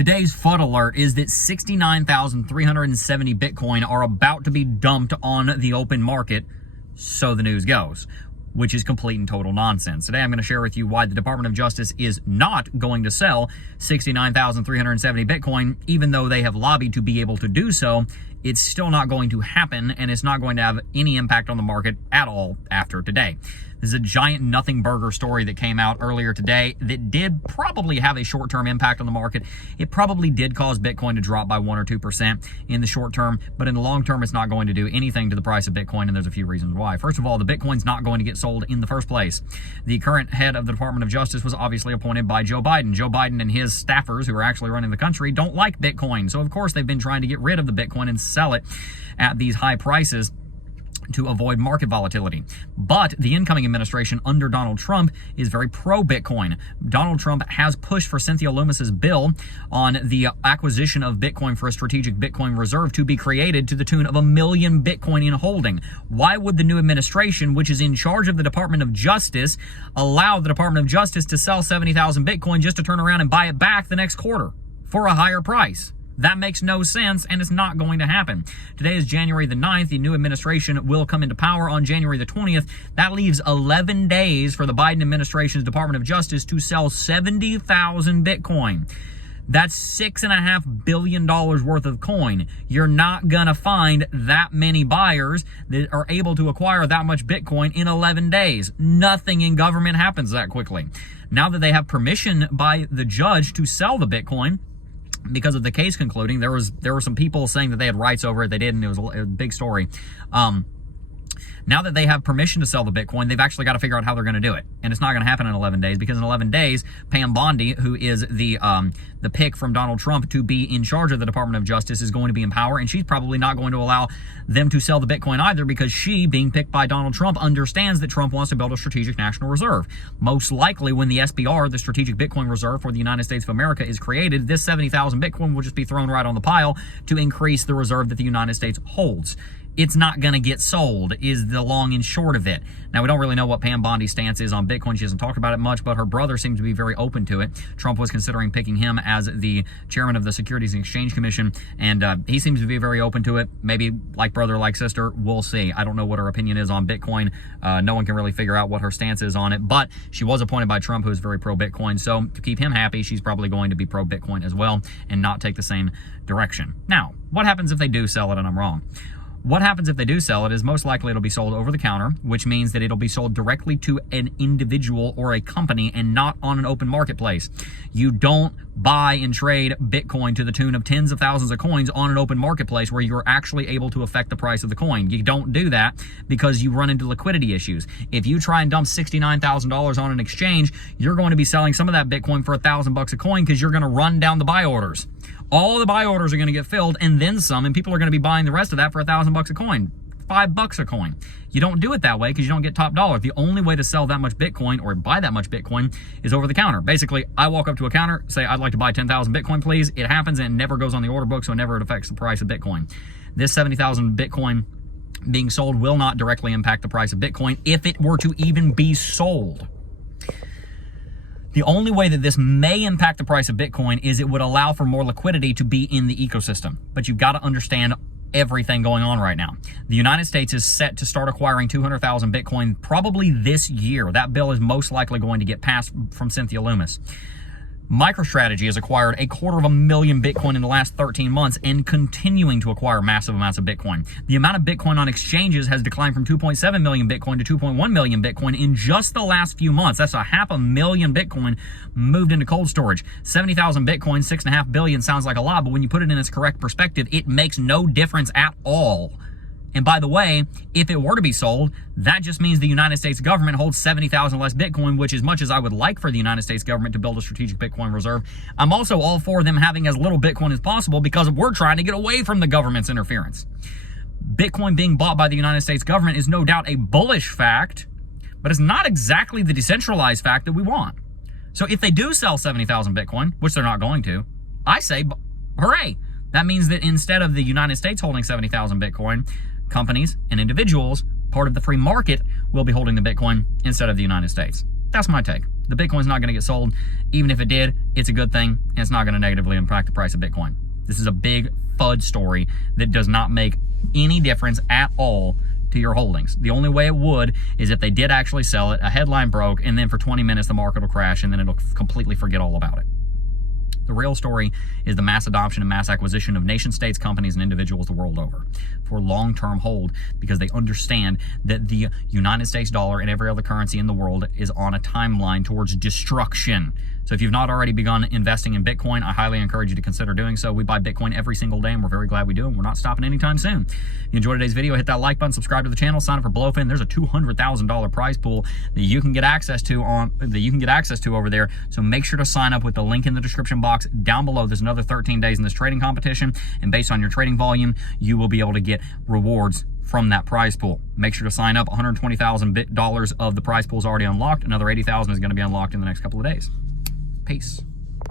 Today's FUD alert is that 69,370 Bitcoin are about to be dumped on the open market, so the news goes, which is complete and total nonsense. Today I'm going to share with you why the Department of Justice is not going to sell 69,370 Bitcoin, even though they have lobbied to be able to do so. It's still not going to happen, and it's not going to have any impact on the market at all after today. This is a giant nothing burger story that came out earlier today that did probably have a short-term impact on the market. It probably did cause Bitcoin to drop by 1 or 2% in the short term, but in the long term, it's not going to do anything to the price of Bitcoin, and there's a few reasons why. First of all, the Bitcoin's not going to get sold in the first place. The current head of the Department of Justice was obviously appointed by Joe Biden. Joe Biden and his staffers, who are actually running the country, don't like Bitcoin. So, of course, they've been trying to get rid of the Bitcoin and sell it at these high prices to avoid market volatility. But the incoming administration under Donald Trump is very pro-Bitcoin. Donald Trump has pushed for Cynthia Lummis's bill on the acquisition of Bitcoin for a strategic Bitcoin reserve to be created to the tune of 1 million Bitcoin in holding. Why would the new administration, which is in charge of the Department of Justice, allow the Department of Justice to sell 70,000 Bitcoin just to turn around and buy it back the next quarter for a higher price? That makes no sense, and it's not going to happen. Today is January the 9th. The new administration will come into power on January the 20th. That leaves 11 days for the Biden administration's Department of Justice to sell 70,000 Bitcoin. That's $6.5 billion worth of coin. You're not going to find that many buyers that are able to acquire that much Bitcoin in 11 days. Nothing in government happens that quickly. Now that they have permission by the judge to sell the Bitcoin, because of the case concluding, there were some people saying that they had rights over it. They didn't. It was a big story. Now that they have permission to sell the Bitcoin, they've actually got to figure out how they're going to do it. And it's not going to happen in 11 days, because in 11 days, Pam Bondi, who is the pick from Donald Trump to be in charge of the Department of Justice, is going to be in power, and she's probably not going to allow them to sell the Bitcoin either, because she, being picked by Donald Trump, understands that Trump wants to build a strategic national reserve. Most likely, when the SBR, the Strategic Bitcoin Reserve for the United States of America, is created, this 70,000 Bitcoin will just be thrown right on the pile to increase the reserve that the United States holds. It's not going to get sold, is the long and short of it. Now, we don't really know what Pam Bondi's stance is on Bitcoin. She hasn't talked about it much, but her brother seems to be very open to it. Trump was considering picking him as the chairman of the Securities and Exchange Commission, and he seems to be very open to it. Maybe like brother, like sister, we'll see. I don't know what her opinion is on Bitcoin. No one can really figure out what her stance is on it, but she was appointed by Trump, who is very pro-Bitcoin. So to keep him happy, she's probably going to be pro-Bitcoin as well and not take the same direction. Now, what happens if they do sell it and I'm wrong? What happens if they do sell it is most likely it'll be sold over the counter, which means that it'll be sold directly to an individual or a company and not on an open marketplace. You don't buy and trade Bitcoin to the tune of tens of thousands of coins on an open marketplace where you're actually able to affect the price of the coin. You don't do that because you run into liquidity issues. If you try and dump $69,000 on an exchange, you're going to be selling some of that Bitcoin for $1,000 a coin because you're going to run down the buy orders. All the buy orders are going to get filled and then some, and people are going to be buying the rest of that for $1,000 a coin, $5 a coin. You don't do it that way because you don't get top dollar. The only way to sell that much Bitcoin or buy that much Bitcoin is over the counter. Basically, I walk up to a counter, say, I'd like to buy 10,000 Bitcoin, please. It happens and it never goes on the order book, so it never affects the price of Bitcoin. This 70,000 Bitcoin being sold will not directly impact the price of Bitcoin if it were to even be sold. The only way that this may impact the price of Bitcoin is it would allow for more liquidity to be in the ecosystem. But you've got to understand everything going on right now. The United States is set to start acquiring 200,000 Bitcoin probably this year. That bill is most likely going to get passed from Cynthia Lummis. MicroStrategy has acquired 250,000 Bitcoin in the last 13 months and continuing to acquire massive amounts of Bitcoin. The amount of Bitcoin on exchanges has declined from 2.7 million Bitcoin to 2.1 million Bitcoin in just the last few months. That's 500,000 Bitcoin moved into cold storage. 70,000 Bitcoin, 6.5 billion sounds like a lot, but when you put it in its correct perspective, it makes no difference at all. And by the way, if it were to be sold, that just means the United States government holds 70,000 less Bitcoin, which, as much as I would like for the United States government to build a strategic Bitcoin reserve, I'm also all for them having as little Bitcoin as possible because we're trying to get away from the government's interference. Bitcoin being bought by the United States government is no doubt a bullish fact, but it's not exactly the decentralized fact that we want. So if they do sell 70,000 Bitcoin, which they're not going to, I say, hooray. That means that instead of the United States holding 70,000 Bitcoin, companies and individuals, part of the free market, will be holding the Bitcoin instead of the United States. That's my take. The Bitcoin's not going to get sold. Even if it did, it's a good thing, and it's not going to negatively impact the price of Bitcoin. This is a big FUD story that does not make any difference at all to your holdings. The only way it would is if they did actually sell it, a headline broke, and then for 20 minutes the market will crash, and then it'll completely forget all about it. The real story is the mass adoption and mass acquisition of nation states, companies, and individuals the world over for long-term hold, because they understand that the United States dollar and every other currency in the world is on a timeline towards destruction. So if you've not already begun investing in Bitcoin, I highly encourage you to consider doing so. We buy Bitcoin every single day, and we're very glad we do, and we're not stopping anytime soon. If you enjoyed today's video, hit that like button, subscribe to the channel, sign up for Blowfin. There's a $200,000 prize pool that you can get access to over there. So make sure to sign up with the link in the description box down below. There's another 13 days in this trading competition, and based on your trading volume, you will be able to get rewards from that prize pool. Make sure to sign up. $120,000 of the prize pool is already unlocked. Another $80,000 is going to be unlocked in the next couple of days. Peace.